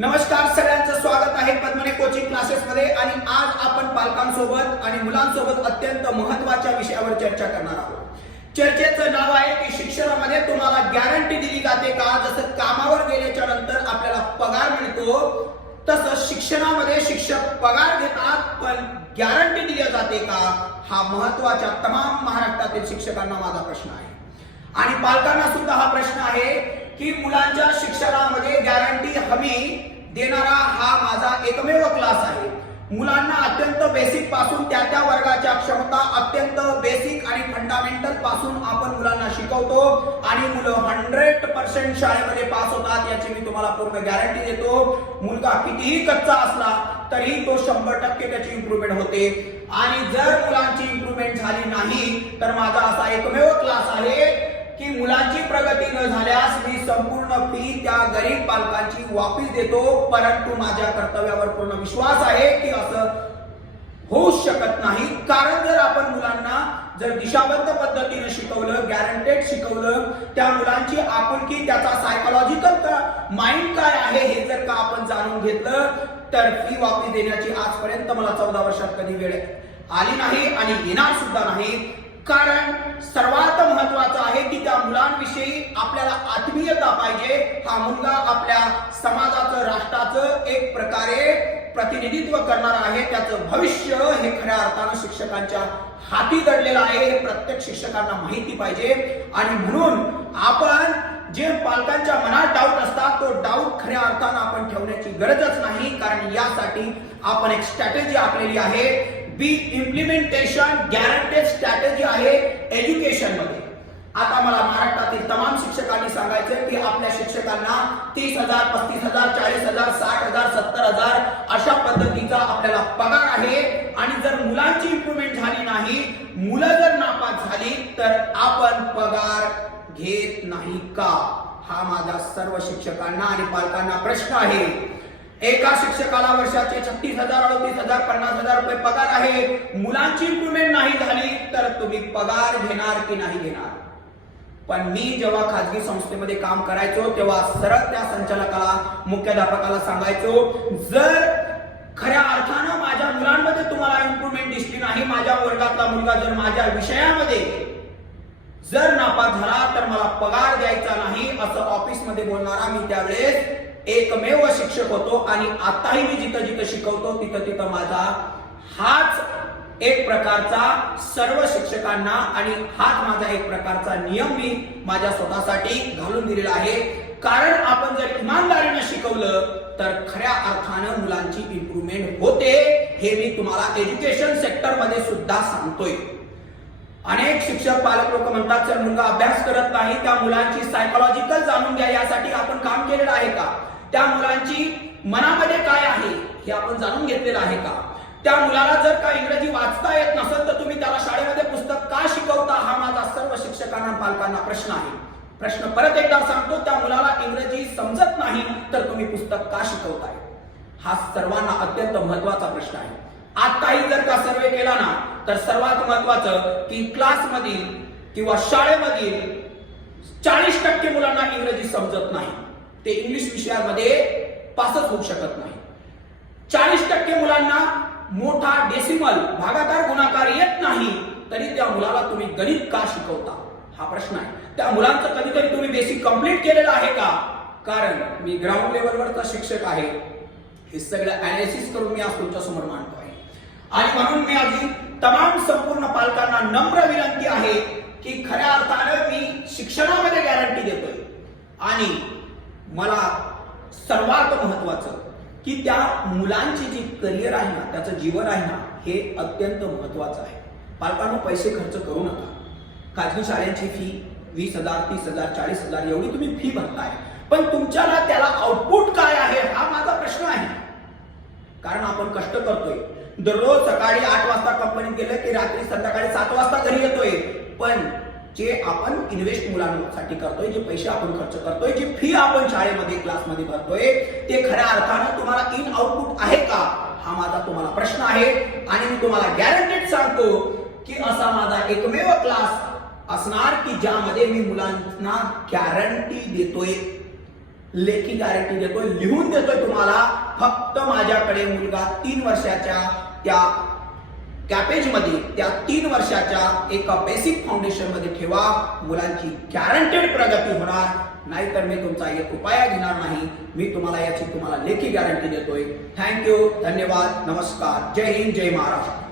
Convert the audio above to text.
नमस्कार सगळ्यांचं स्वागत आहे पद्मने कोचिंग क्लासेस मध्ये. आणि आज आपण पालकांसोबत आणि मुलांसोबत अत्यंत महत्त्वाच्या विषयावर चर्चा करणार आहोत. चर्चेचं नाव आहे की शिक्षणामध्ये तुम्हाला गॅरंटी दिली जाते का? जसं कामावर गेल्याच्यानंतर आपल्याला पगार मिळतो तसं शिक्षणामध्ये शिक्षक पगार घेतात पण गॅरंटी दिली जाते का? हा महत्त्वाच्या तमाम महाराष्ट्रातील शिक्षकांना माझा प्रश्न आहे. आणि पालकांना सुद्धा हा प्रश्न आहे की मुलांच्या शिक्षणामध्ये गॅरंटी हमी एकमेव क्लास आहे. मुलांना अत्यंत बेसिकपासून त्या त्या वर्गाच्या क्षमता अत्यंत बेसिक आणि फंडामेंटलपासून आपण मुलांना शिकवतो. आणि मुलं हंड्रेड पर्सेंट शाळेमध्ये पास होतात याची मी तुम्हाला पूर्ण गॅरंटी देतो. मुलगा कितीही कच्चा असला तरी तो शंभर टक्के त्याची इम्प्रुव्हमेंट होते. आणि जर मुलांची इम्प्रुव्हमेंट झाली नाही तर माझा असा एकमेव क्लास आहे की मुलांची प्रगती न झाल्यास मी संपूर्ण फी त्या गरीब पालकांची वापस देतो परंतु माझ्या कर्तव्यावर पूर्ण विश्वास आहे की असं होऊ शकत नाही. कारण जर आपण मुलांना जर दिशाबद्ध पद्धतीने शिकवलं गॅरंटेड शिकवलं त्या मुलांची आपुलकी त्याचा सायकोलॉजिकल माइंड काय आहे हे जर का आपण जाणून घेतलं तर फी वापस देण्याची आजपर्यंत मला चौदा वर्षात कधी वेळ आली नाही आणि येणार सुद्धा नाही. कारण सर्वात महत्वाचं आहे की त्या मुलांविषयी आपल्याला आत्मीयता पाहिजे. हा मुलगा आपल्या समाजाचं राष्ट्राचं एक प्रकारे प्रतिनिधित्व करणार आहे. त्याचं भविष्य हे खऱ्या अर्थानं शिक्षकांच्या हाती दडलेलं आहे. हे प्रत्येक शिक्षकांना माहिती पाहिजे. आणि म्हणून आपण जे पालकांच्या मनात डाऊट असतात तो डाऊट खऱ्या अर्थानं आपण ठेवण्याची गरजच नाही. कारण यासाठी आपण एक स्ट्रॅटेजी आखलेली आहे. बी इम्प्लिमेंटेशन गॅरंटेड स्ट्रॅटेजी आहे एज्युकेशनमध्ये. आता मला महाराष्ट्रातील तमाम शिक्षकांनी सांगायचं की आपल्या शिक्षकांना तीस हजार पस्तीस हजार चाळीस हजार साठ हजार सत्तर हजार अशा पद्धतीचा आपल्याला पगार आहे. आणि जर मुलांची इम्प्रुव्हमेंट झाली नाही मुलं जर नापास झाली तर आपण पगार घेत नाही का? हा माझा सर्व शिक्षकांना आणि पालकांना प्रश्न आहे. एका शिक्षकाला वर्षाचे छत्तीस हजार अडतीस हजार पन्नास हजार रुपये पगार आहे मुलांची इम्प्रुव्हमेंट नाही झाली तर तुम्ही पगार घेणार की नाही घेणार? पण मी जेव्हा खाजगी संस्थेमध्ये काम करायचो तेव्हा सरळ त्या संचालकाला मुख्याध्यापकाला सांगायचो जर खऱ्या अर्थानं माझ्या मुलांमध्ये तुम्हाला इम्प्रुव्हमेंट दिसली नाही माझ्या वर्गातला मुलगा जर माझ्या विषयामध्ये जर नापास झाला तर मला पगार द्यायचा नाही असं ऑफिसमध्ये बोलणारा मी त्यावेळेस एकमेव शिक्षक होतो आणि आताही मी जिथं जिथं शिकवतो तिथं तिथं माझा हाच एक प्रकारचा सर्व शिक्षकांना आणि हाच माझा एक प्रकारचा नियम मी माझ्या स्वतःसाठी घालून दिलेला आहे. कारण आपण जर इमानदारीनं शिकवलं तर खऱ्या अर्थानं मुलांची इम्प्रुव्हमेंट होते हे मी तुम्हाला एज्युकेशन सेक्टरमध्ये सुद्धा सांगतोय. अनेक शिक्षक पालक लोक म्हणतात सर मुलगा अभ्यास करत नाही त्या मुलांची सायकोलॉजिकल जाणून घ्या यासाठी आपण काम केलेलं आहे का? त्या मुलांची मनामध्ये काय आहे हे आपण जाणून घेतलेलं आहे का? त्या मुलाला जर का इंग्रजी वाचता येत नसेल तर तुम्ही त्याला शाळेमध्ये पुस्तक का शिकवता? हा माझा सर्व शिक्षकांना पालकांना प्रश्न आहे. प्रश्न परत एकदा सांगतो त्या मुलाला इंग्रजी समजत नाही तर तुम्ही पुस्तक का शिकवताय? हा सर्वांना अत्यंत महत्त्वाचा प्रश्न आहे. आताही जर का सर्वे केला ना तर सर्वात महत्वाचं की क्लासमधील किंवा शाळेमधील चाळीस टक्के मुलांना इंग्रजी समजत नाही. ते इंग्लिश विषयामध्ये पासच होऊ शकत नाही. चाळीस टक्के मुलांना मोठा डेसिमल भागाकार गुणाकार येत नाही तरी त्या मुलाला तुम्ही गणित का शिकवता? हा प्रश्न आहे. त्या मुलांचं कधीतरी तुम्ही बेसिक कंप्लीट केलेलं आहे का? कारण मी ग्राउंड लेवलवरचा शिक्षक आहे. हे सगळं अनालिसिस करून मी आज तुमच्यासमोर मांडतो आहे. आणि म्हणून मी आधी तमाम संपूर्ण पालकांना नम्र विनंती आहे की खऱ्या अर्थानं मी शिक्षणामध्ये गॅरंटी देतोय. आणि मला सर्वात महत्वाचं की त्या मुलांची जी करिअर आहे ना त्याचं जीवन आहे ना हे अत्यंत महत्वाचं आहे. पालकांना पैसे खर्च करू नका. खाजगी शाळेची फी वीस हजार तीस हजार चाळीस हजार एवढी तुम्ही फी भरताय. पण तुमच्याला त्याला आउटपुट काय आहे हा माझा प्रश्न आहे. कारण आपण कष्ट करतोय. दररोज सकाळी आठ वाजता कंपनीत गेलं की रात्री संध्याकाळी सात वाजता घरी येतोय. पण जे आपण इन्व्हेस्ट मुलांसाठी करतोय जे पैसे आपण खर्च करतोय जी फी आपण शाळेमध्ये क्लासमध्ये भरतोय ते खऱ्या अर्थानं तुम्हाला इन आउटपुट आहे का? हा माझा तुम्हाला प्रश्न आहे. आणि मी तुम्हाला गॅरंटेड सांगतो की असा माझा एकमेव क्लास असणार की ज्यामध्ये मी मुलांना गॅरंटी देतोय. लेखी गॅरंटी देतोय लिहून देतोय तुम्हाला. फक्त माझ्याकडे मुलगा तीन वर्षाच्या त्या कॅपेजमध्ये त्या तीन वर्षाच्या एका बेसिक फाउंडेशनमध्ये ठेवा. मुलांची गॅरंटेड प्रगती होणार. नाहीतर मी तुमचा एक उपाय घेणार नाही. मी तुम्हाला याची तुम्हाला लेखी गॅरंटी देतोय. थँक्यू धन्यवाद. नमस्कार. जय हिंद. जय महाराष्ट्र.